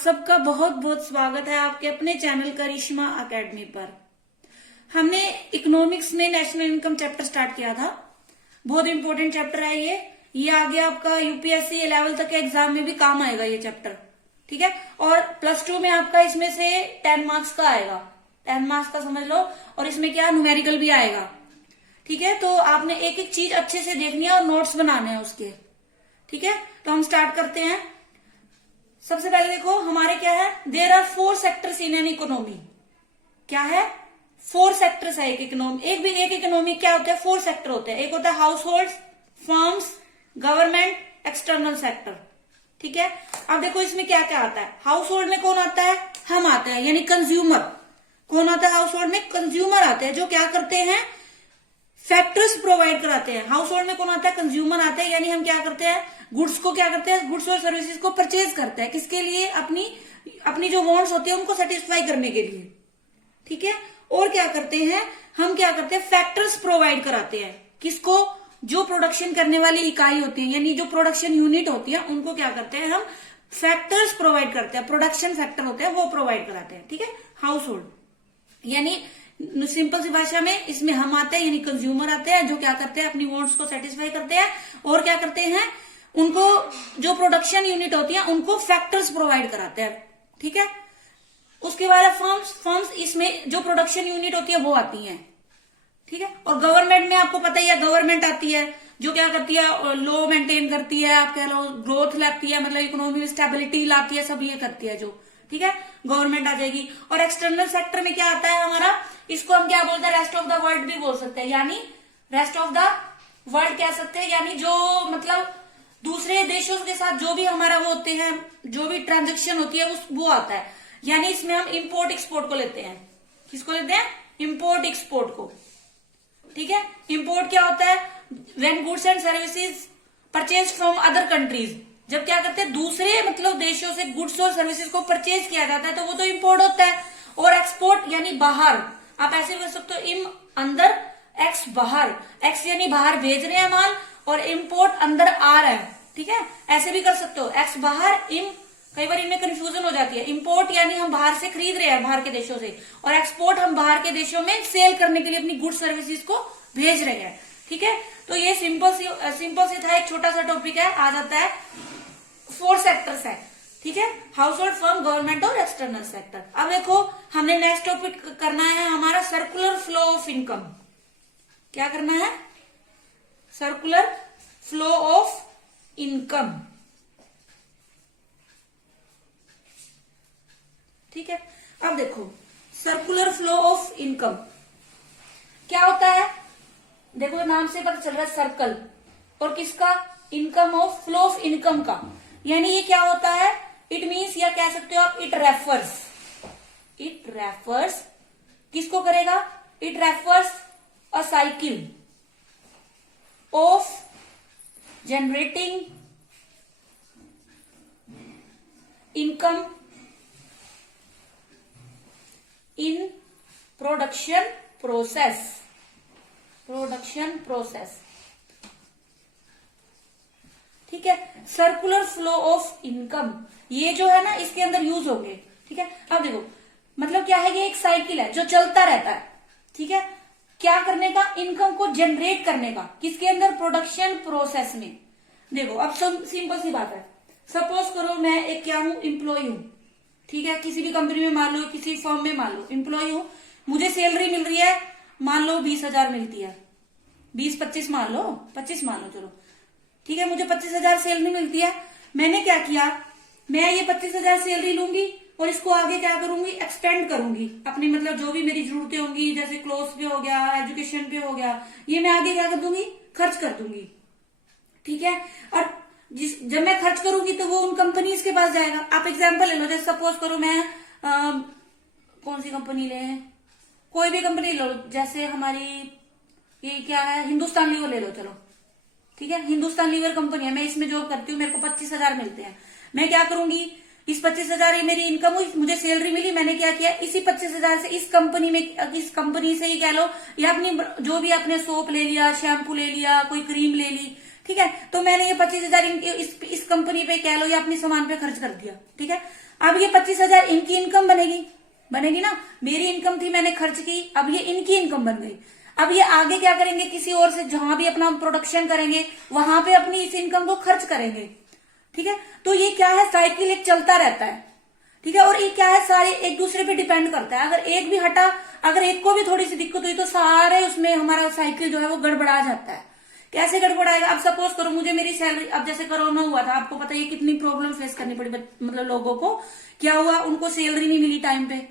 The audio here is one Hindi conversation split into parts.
सबका बहुत बहुत स्वागत है आपके अपने चैनल करिश्मा एकेडमी पर। हमने इकोनॉमिक्स में नेशनल इनकम चैप्टर स्टार्ट किया था। बहुत इंपॉर्टेंट चैप्टर है ये आगे आपका यूपीएससी लेवल तक के एग्जाम में भी काम आएगा ये चैप्टर, ठीक है। और +2 में आपका इसमें से 10 मार्क्स का आएगा, 10 मार्क्स का समझ लो। और इसमें क्या न्यूमेरिकल भी आएगा, ठीक है। तो आपने एक एक चीज अच्छे से देखनी है और नोट्स बनाने हैं उसके, ठीक है। तो हम स्टार्ट करते हैं। सबसे पहले देखो हमारे क्या है, there are 4 sectors in an economy. क्या है? 4 सेक्टर्स है एक इकोनॉमी। एक इकोनॉमी क्या होता है? 4 सेक्टर होते हैं। एक होता है house hold, firms, government, external sector, ठीक है। अब देखो इसमें क्या क्या आता है। हाउस होल्ड में कौन आता है? हम आता है, यानी कंज्यूमर। कौन आता है हाउस होल्ड में? कंज्यूमर आते हैं, जो क्या करते हैं, फैक्टर्स प्रोवाइड कराते हैं। हाउस होल्ड में कौन आता है? कंज्यूमर आते हैं, यानी हम क्या करते हैं, गुड्स को क्या करते हैं, गुड्स और सर्विसेज को परचेज करते हैं। किसके लिए? अपनी जो वांट्स होती है उनको सेटिस्फाई करने के लिए, ठीक है। और क्या करते हैं हम, क्या करते हैं, फैक्टर्स प्रोवाइड कराते हैं। किसको? जो प्रोडक्शन करने वाली इकाई होती है, यानी जो प्रोडक्शन यूनिट होती है, उनको क्या करते हैं हम, फैक्टर्स प्रोवाइड करते हैं। प्रोडक्शन फैक्टर होते हैं वो प्रोवाइड कराते हैं, ठीक है। हाउस होल्ड यानी सिंपल सी भाषा में इसमें हम आते हैं, यानी कंज्यूमर आते हैं, जो क्या करते हैं, अपनी वांट्स को सेटिस्फाई करते हैं। और क्या करते हैं, उनको जो प्रोडक्शन यूनिट होती है उनको फैक्टर्स प्रोवाइड कराते हैं, ठीक है। उसके बाद फर्म्स इसमें जो प्रोडक्शन यूनिट होती है वो आती है, ठीक है। और गवर्नमेंट में आपको पता ही है, गवर्नमेंट आती है जो क्या करती है, लॉ मेंटेन करती है, आप कह लो ग्रोथ लाती है, मतलब इकोनॉमी में स्टेबिलिटी लाती है, सब ये करती है जो, ठीक है, गवर्नमेंट आ जाएगी। और एक्सटर्नल सेक्टर में क्या आता है हमारा, इसको हम क्या बोलते हैं, रेस्ट ऑफ द वर्ल्ड भी बोल सकते हैं, यानी रेस्ट ऑफ द वर्ल्ड कह सकते हैं, यानी जो मतलब दूसरे देशों के साथ जो भी हमारा वो होते हैं, जो भी ट्रांजेक्शन होती है वो आता है। यानी इसमें हम इंपोर्ट एक्सपोर्ट को लेते हैं। किसको लेते हैं? इंपोर्ट एक्सपोर्ट को, ठीक है। इंपोर्ट क्या होता है? When goods and services purchase from other countries. जब क्या करते हैं, दूसरे मतलब देशों से गुड्स और सर्विसेज को परचेज किया जाता है तो वो तो इंपोर्ट होता है। और एक्सपोर्ट यानी बाहर, आप ऐसे कर सकते हो, इम अंदर, एक्स बाहर। एक्स यानी बाहर भेज रहे हैं माल, और इम्पोर्ट अंदर आ रहा है, ठीक है। ऐसे भी कर सकते हो, एक्स बाहर, इम, कई बार इनमें कंफ्यूजन हो जाती है। इंपोर्ट यानी हम बाहर से खरीद रहे हैं, बाहर के देशों से, और एक्सपोर्ट हम बाहर के देशों में सेल करने के लिए अपनी गुड्स सर्विसेज को भेज रहे हैं, ठीक है। तो ये सिंपल से था, एक छोटा सा टॉपिक है। आ जाता है 4 सेक्टर्स है, ठीक है, हाउस होल्ड, फर्म, गवर्नमेंट और एक्सटर्नल सेक्टर। अब देखो हमने नेक्स्ट टॉपिक करना है हमारा सर्कुलर फ्लो ऑफ इनकम। क्या करना है? सर्कुलर फ्लो ऑफ इनकम, ठीक है। अब देखो सर्कुलर फ्लो ऑफ इनकम क्या होता है, देखो नाम से पता चल रहा है सर्कल, और किसका? Income of, flow of income का। यानी ये क्या होता है, इट मीन्स, या कह सकते हो आप इट रेफर्स किसको करेगा? It refers a cycle of generating income in production process, ठीक है। सर्कुलर फ्लो ऑफ इनकम ये जो है ना, इसके अंदर यूज होंगे, ठीक है। अब देखो मतलब क्या है, ये एक साइकिल है जो चलता रहता है, ठीक है। क्या करने का? इनकम को जनरेट करने का। किसके अंदर? प्रोडक्शन प्रोसेस में। देखो अब सिंपल सी बात है, सपोज करो मैं एक क्या हूं, एम्प्लॉय हूं, ठीक है। किसी भी कंपनी में मान लो, किसी फर्म में मान लो एम्प्लॉय हूं, मुझे सैलरी मिल रही है, मान लो 20,000 मिलती है, 20-25 मान लो, 25 मान लो, चलो ठीक है। मुझे 25,000 सैलरी मिलती है। मैंने क्या किया, मैं ये 25,000 सैलरी लूंगी और इसको आगे क्या करूंगी, एक्सपेंड करूंगी अपनी, मतलब जो भी मेरी जरूरतें होंगी, जैसे क्लोथ्स पे हो गया, एजुकेशन पे हो गया, ये मैं आगे क्या कर दूंगी, खर्च कर दूंगी, ठीक है। और जब मैं खर्च करूंगी तो वो उन कंपनीज के पास जाएगा। आप एग्जांपल ले लो, जैसे सपोज करो मैं कौन सी कंपनी ले, कोई भी कंपनी लो, जैसे हमारी ये क्या है, हिंदुस्तान लीवर ले लो, चलो ठीक है। हिंदुस्तान लीवर कंपनी है, मैं इसमें जॉब करती हूँ, मेरे को 25,000 मिलते हैं। मैं क्या करूंगी, इस 25,000 ये मेरी इनकम हुई, मुझे सैलरी मिली, मैंने क्या किया, इसी 25,000 से इस कंपनी से ही कह लो, या अपनी जो भी आपने सोप ले लिया, शैम्पू ले लिया, कोई क्रीम ले ली, ठीक है। तो मैंने ये 25,000 इस कंपनी पे कह लो या अपनी सामान पे खर्च कर दिया, ठीक है। अब ये 25,000 इनकी इनकम बनेगी ना, मेरी इनकम थी, मैंने खर्च की, अब ये इनकी इनकम बन गई। अब ये आगे क्या करेंगे, किसी और से जहां भी अपना प्रोडक्शन करेंगे वहां पे अपनी इस इनकम को खर्च करेंगे। ठीक है, तो ये क्या है, साइकिल एक चलता रहता है। ठीक है, और ये क्या है, सारे एक दूसरे पे डिपेंड करता है। अगर एक भी हटा, अगर एक को भी थोड़ी सी दिक्कत हुई तो सारे उसमें हमारा साइकिल जो है वो गड़बड़ा जाता है। कैसे गड़बड़ाएगा, अब सपोज करो मुझे मेरी सैलरी, अब जैसे कोरोना हुआ था, आपको पता है कितनी प्रॉब्लम फेस करनी पड़ी, मतलब लोगों को क्या हुआ, उनको सैलरी नहीं मिली टाइम पे,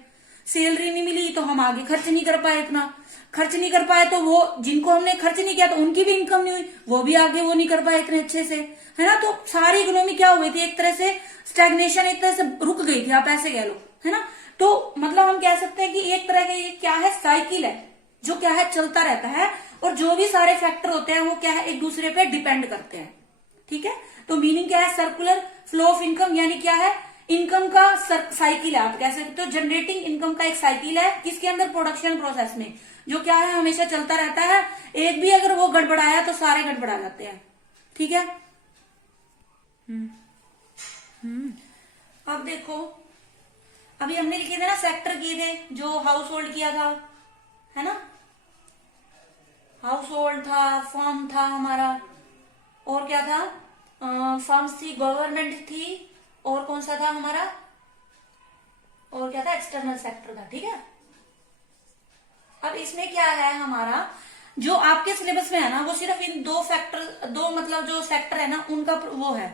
सैलरी नहीं मिली तो हम आगे खर्च नहीं कर पाए, इतना खर्च नहीं कर पाए तो वो जिनको हमने खर्च नहीं किया तो उनकी भी इनकम नहीं हुई, वो भी आगे वो नहीं कर पाए इतने अच्छे से, है ना। तो सारी इकोनॉमी क्या हो गई थी, एक तरह से स्टैग्नेशन, एक तरह से रुक गई थी, आप ऐसे कह लो, है ना। तो मतलब हम कह सकते हैं कि एक तरह का ये क्या है, साइकिल है जो क्या है चलता रहता है, और जो भी सारे फैक्टर होते हैं वो क्या है एक दूसरे पे डिपेंड करते हैं। ठीक है, तो मीनिंग क्या है, सर्कुलर फ्लो ऑफ इनकम, यानी क्या है, इनकम का साइकिल है, आप कह सकते हो जनरेटिंग इनकम का एक साइकिल है, किसके अंदर, प्रोडक्शन प्रोसेस में, जो क्या है हमेशा चलता रहता है। एक भी अगर वो गड़बड़ाया तो सारे गड़बड़ा जाते हैं। ठीक है, अब देखो, अभी हमने लिखे थे ना सेक्टर किए थे, जो हाउस होल्ड किया था, है ना, हाउस होल्ड था, फर्म था हमारा, और क्या था, फर्म्स थी, गवर्नमेंट थी, और कौन सा था हमारा, और क्या था, एक्सटर्नल सेक्टर था। ठीक है, अब इसमें क्या है हमारा, जो आपके सिलेबस में है ना वो सिर्फ इन दो फैक्टर, दो मतलब जो सेक्टर है ना उनका वो है।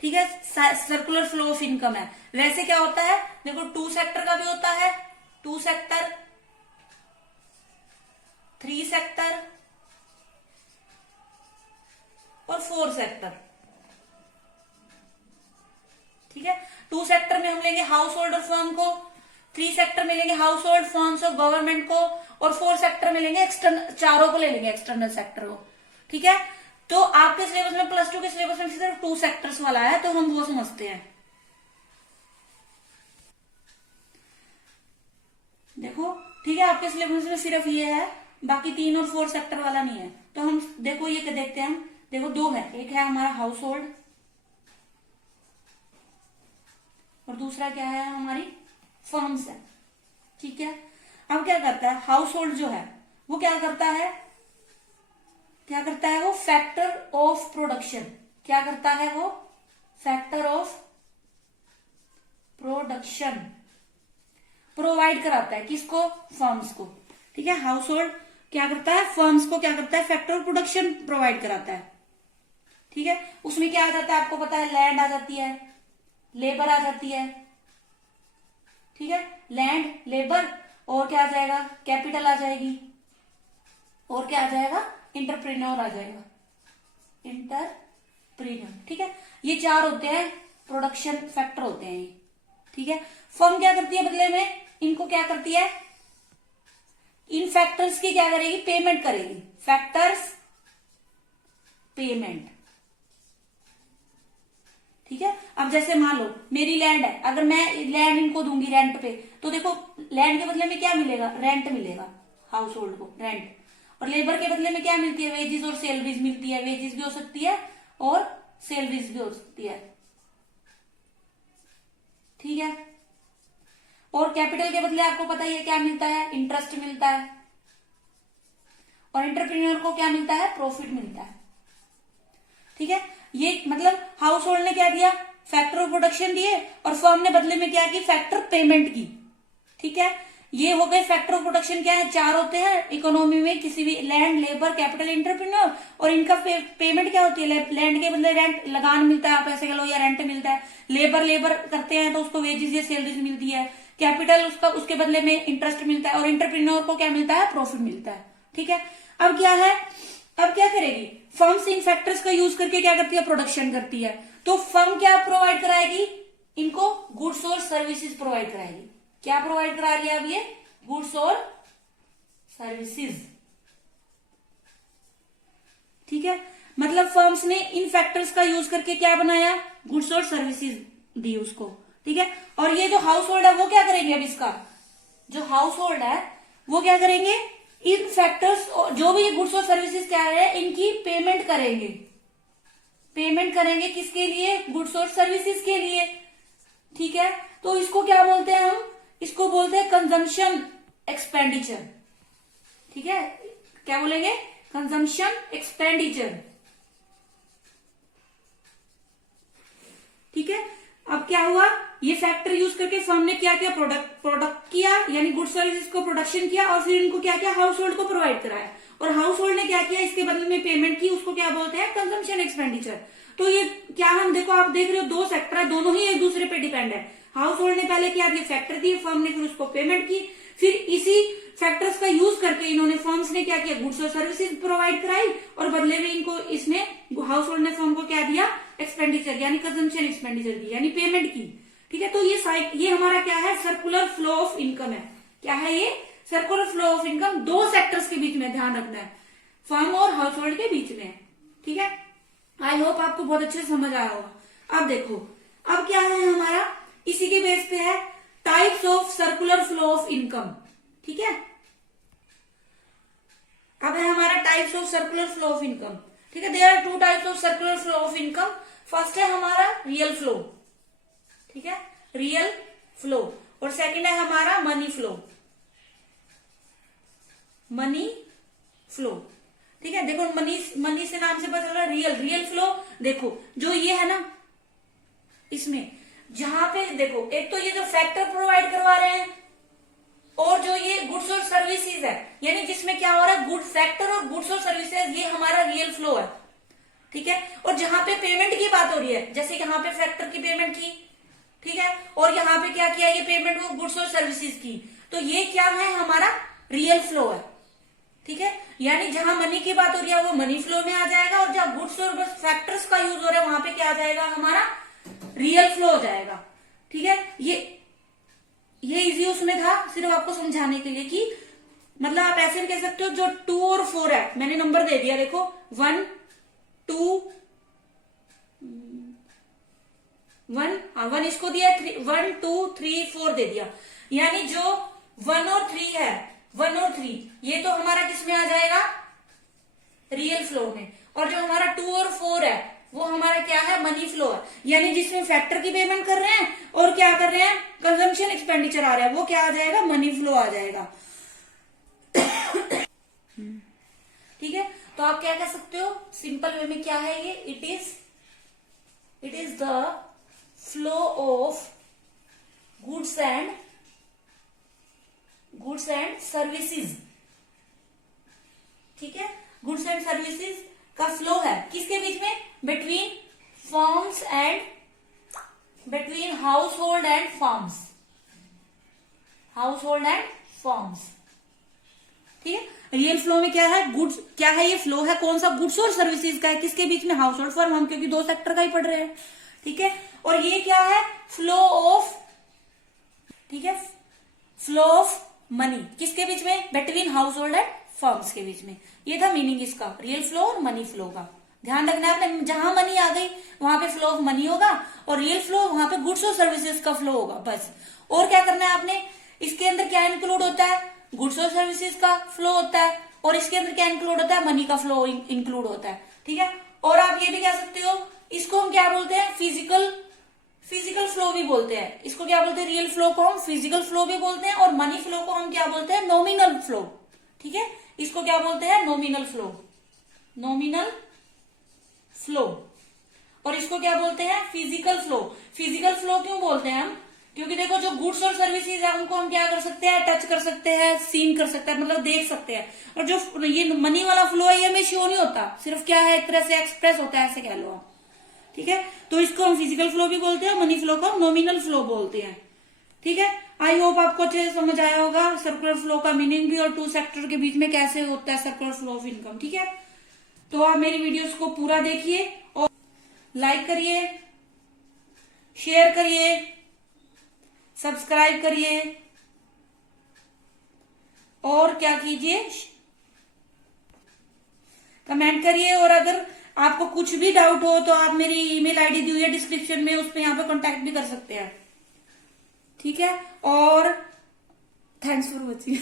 ठीक है, सर्कुलर फ्लो ऑफ इनकम है। वैसे क्या होता है, देखो 2 सेक्टर का भी होता है, 2 सेक्टर, 3 सेक्टर और 4 सेक्टर। ठीक है, 2 सेक्टर में हम लेंगे हाउस होल्ड और फर्म को, 3 सेक्टर में लेंगे हाउस होल्ड, फर्म्स और गवर्नमेंट को, और 4 सेक्टर में लेंगे एक्सटर्नल, चारों को ले लेंगे एक्सटर्नल सेक्टर को। ठीक है, तो आपके सिलेबस में +2 के सिलेबस में सिर्फ 2 सेक्टर्स वाला है, तो हम वो समझते हैं। देखो, ठीक है, आपके सिलेबस में सिर्फ ये है, बाकी 3 और 4 सेक्टर वाला नहीं है। तो हम देखो ये देखते हैं, हम देखो 2 है, एक है हमारा हाउस होल्ड और दूसरा क्या है, हमारी फर्म्स है। ठीक है, अब क्या करता है, हाउस होल्ड जो है वो क्या करता है, वो फैक्टर ऑफ प्रोडक्शन, क्या करता है वो, फैक्टर ऑफ प्रोडक्शन प्रोवाइड कराता है, किसको, फर्म्स को। ठीक है, हाउस होल्ड क्या करता है, फर्म्स को क्या करता है, फैक्टर ऑफ प्रोडक्शन प्रोवाइड कराता है। ठीक है, उसमें क्या आ जाता है, आपको पता है, लैंड आ जाती है, लेबर आ जाती है। ठीक है, लैंड, लेबर, और क्या आ जाएगा, कैपिटल आ जाएगी, और क्या आ जाएगा, इंटरप्रेन्योर आ जाएगा, इंटरप्रेन्योर। ठीक है, ये 4 होते हैं प्रोडक्शन फैक्टर होते हैं ये। ठीक है, फर्म क्या करती है बदले में, इनको क्या करती है, इन फैक्टर्स की क्या करेगी, पेमेंट करेगी, फैक्टर्स पेमेंट। ठीक है, अब जैसे मान लो मेरी लैंड है, अगर मैं लैंड इनको दूंगी रेंट पे, तो देखो लैंड के बदले में क्या मिलेगा, रेंट मिलेगा हाउस होल्ड को, रेंट, और लेबर के बदले में क्या मिलती है, वेजेस और सैलरीज मिलती है, वेजेस भी हो सकती है और सैलरीज भी हो सकती है। ठीक है, और कैपिटल के बदले आपको पता ही है क्या मिलता है, इंटरेस्ट मिलता है, और एंटरप्रेन्योर को क्या मिलता है, प्रॉफिट मिलता है। ठीक है, ये मतलब हाउस होल्ड ने क्या दिया, फैक्टर ऑफ प्रोडक्शन दिए, और फर्म ने बदले में क्या की, फैक्टर पेमेंट की। ठीक है, ये हो गए फैक्टर ऑफ प्रोडक्शन, क्या है, 4 होते हैं इकोनॉमी में, किसी भी, लैंड, लेबर, कैपिटल, एंटरप्रेन्योर, और इनका पेमेंट क्या होती है, लैंड के बदले रेंट, लगान मिलता है, आप ऐसे कह लो, या रेंट मिलता है, लेबर करते हैं तो उसको वेजेस या सैलरीज मिलती है, कैपिटल उसके बदले में इंटरेस्ट मिलता है, और एंटरप्रेन्योर को क्या मिलता है, प्रॉफिट मिलता है। ठीक है, अब क्या है, अब क्या करेगी, फर्म्स इन फैक्टर्स का यूज करके क्या करती है, प्रोडक्शन करती है। तो फर्म क्या प्रोवाइड कराएगी, इनको गुड्स और सर्विसेज प्रोवाइड कराएगी। क्या प्रोवाइड करा रही है अब ये, गुड्स और सर्विसेज। ठीक है, मतलब फर्म्स ने इन फैक्टर्स का यूज करके क्या बनाया, गुड्स और सर्विसेज दी उसको। ठीक है, और ये जो हाउस होल्ड है वो क्या करेंगे, अब इसका जो हाउस होल्ड है वो क्या करेंगे, इन फैक्टर्स, जो भी ये गुड्स और सर्विसेज क्या है, इनकी पेमेंट करेंगे, किसके लिए, गुड्स और सर्विसेज के लिए। ठीक है, तो इसको क्या बोलते हैं हम, इसको बोलते हैं कंजम्पशन एक्सपेंडिचर। ठीक है, क्या बोलेंगे, कंजम्पशन एक्सपेंडिचर। ठीक है, अब क्या हुआ, ये फैक्टर यूज करके फर्म ने क्या किया, प्रोडक्ट किया, यानी गुड सर्विसेज को प्रोडक्शन किया, और फिर इनको क्या किया, हाउस होल्ड को प्रोवाइड कराया, और हाउस होल्ड ने क्या किया, इसके बदले में पेमेंट की, उसको क्या बोलते हैं, कंजम्पशन एक्सपेंडिचर। तो ये क्या, हम देखो, आप देख रहे हो दो सेक्टर है, दोनों ही एक दूसरे पे डिपेंड है। हाउस होल्ड ने पहले क्या, ये फैक्टर दी, फर्म ने फिर उसको पेमेंट की, फिर इसी फैक्टर्स का यूज करके इन्होंने, फर्म्स ने क्या किया, गुड्स और सर्विसेज प्रोवाइड कराई, और बदले में इनको, इसने हाउस होल्ड ने फर्म को क्या दिया, एक्सपेंडिचर यानी कंजम्पशन एक्सपेंडिचर दी, यानी पेमेंट की। ठीक है, तो ये हमारा क्या है, सर्कुलर फ्लो ऑफ इनकम है। क्या है ये, सर्कुलर फ्लो ऑफ इनकम, दो सेक्टर्स के बीच में, ध्यान रखना है, फर्म और हाउस होल्ड के बीच में। ठीक है, आई होप आपको बहुत अच्छे से समझ आया होगा। अब देखो, अब क्या है हमारा, इसी के बेस पे है types of circular flow of income. ठीक है, अब है हमारा types of circular flow of income. ठीक है, there are two types of circular flow of income. First है हमारा रियल फ्लो। ठीक है, रियल फ्लो, और सेकंड है हमारा मनी फ्लो, मनी फ्लो। ठीक है, देखो मनी से नाम से पता चल रहा है, रियल फ्लो। देखो जो ये है ना, इसमें जहां पे देखो, एक तो ये जो फैक्टर प्रोवाइड करवा रहे हैं, और जो ये गुड्स और सर्विसेज है, यानी जिसमें क्या हो रहा है, गुड फैक्टर और गुड्स और सर्विसेज, ये हमारा रियल फ्लो है। ठीक है, और जहां पे पेमेंट की बात हो रही है, जैसे यहाँ पे फैक्टर की पेमेंट की, ठीक है, और यहाँ पे क्या किया, ये पेमेंट वो गुड्स और सर्विसेज की, तो ये क्या है, हमारा रियल फ्लो है। ठीक है, यानी जहां मनी की बात हो रही है वो मनी फ्लो में आ जाएगा, और जहां गुड्स और फैक्टर्स का यूज हो रहा है वहां पे क्या आ जाएगा, हमारा रियल फ्लो हो जाएगा। ठीक है, ये इजी उसमें था, सिर्फ आपको समझाने के लिए कि मतलब आप ऐसे कह सकते हो, जो 2 और 4 है, मैंने नंबर दे दिया, देखो 1 2 1 इसको दिया, 1 2 3 4 दे दिया, यानी जो 1 और 3 है, 1 और 3 ये तो हमारा किसमें आ जाएगा, रियल फ्लो में, और जो हमारा 2 और 4 है वो हमारा क्या है, मनी फ्लो है, यानी जिसमें फैक्टर की पेमेंट कर रहे हैं और क्या कर रहे हैं, कंजम्पशन एक्सपेंडिचर आ रहा है, वो क्या आ जाएगा, मनी फ्लो आ जाएगा। ठीक है, तो आप क्या कह सकते हो, सिंपल वे में क्या है ये, it is the flow of goods and services. ठीक है, गुड्स एंड सर्विसेज का फ्लो है किसके बीच में, between firms and, between house hold and firms, house hold and firms. ठीक है, रियल फ्लो में क्या है, गुड्स, क्या है ये फ्लो है कौन सा, गुड्स और सर्विसेज का है, किसके बीच में, हाउस होल्ड फर्म, हम क्योंकि दो सेक्टर का ही पढ़ रहे हैं। ठीक है, और ये क्या है, फ्लो ऑफ, ठीक है, फ्लो ऑफ मनी, किसके बीच में, between house hold and firms के बीच में। ये था मीनिंग इसका, रियल फ्लो और मनी फ्लो का। ध्यान रखना है आपने, जहां मनी आ गई वहां पे फ्लो ऑफ मनी होगा, और रियल फ्लो वहां पे गुड्स और सर्विसेज का फ्लो होगा, बस। और क्या करना है आपने, इसके अंदर क्या इंक्लूड होता है, गुड्स और सर्विसेज का फ्लो होता है, और इसके अंदर क्या इंक्लूड होता है, मनी का फ्लो इंक्लूड होता है। ठीक है, और आप ये भी कह सकते हो, इसको हम क्या बोलते हैं, फिजिकल फ्लो भी बोलते हैं, इसको क्या बोलते हैं, रियल फ्लो को हम फिजिकल फ्लो भी बोलते हैं, और मनी फ्लो को हम क्या बोलते हैं, नॉमिनल फ्लो। ठीक है, इसको क्या बोलते हैं, नॉमिनल फ्लो, नॉमिनल फ्लो, और इसको क्या बोलते हैं, फिजिकल फ्लो। फिजिकल फ्लो क्यों बोलते हैं हम, क्योंकि देखो जो गुड्स और सर्विसेज है उनको हम क्या कर सकते हैं, टच कर सकते हैं, सीन कर सकते हैं, मतलब देख सकते हैं, और जो ये मनी वाला फ्लो है ये हमें शो नहीं होता, सिर्फ क्या है, एक तरह से एक्सप्रेस होता है, ऐसे कह लो आप। ठीक है, तो इसको हम फिजिकल फ्लो भी बोलते हैं, मनी फ्लो को नॉमिनल फ्लो बोलते हैं। ठीक है, आई होप आपको अच्छे से समझ आया होगा सर्कुलर फ्लो का मीनिंग भी, और टू सेक्टर के बीच में कैसे होता है सर्कुलर फ्लो ऑफ इनकम। ठीक है, तो आप मेरी वीडियोस को पूरा देखिए, और लाइक करिए, शेयर करिए, सब्सक्राइब करिए, और क्या कीजिए, कमेंट करिए, और अगर आपको कुछ भी डाउट हो तो आप मेरी ईमेल आईडी दी हुई है डिस्क्रिप्शन में, उस पर यहाँ पे कांटेक्ट भी कर सकते हैं। ठीक है, और थैंक्स फॉर वॉचिंग।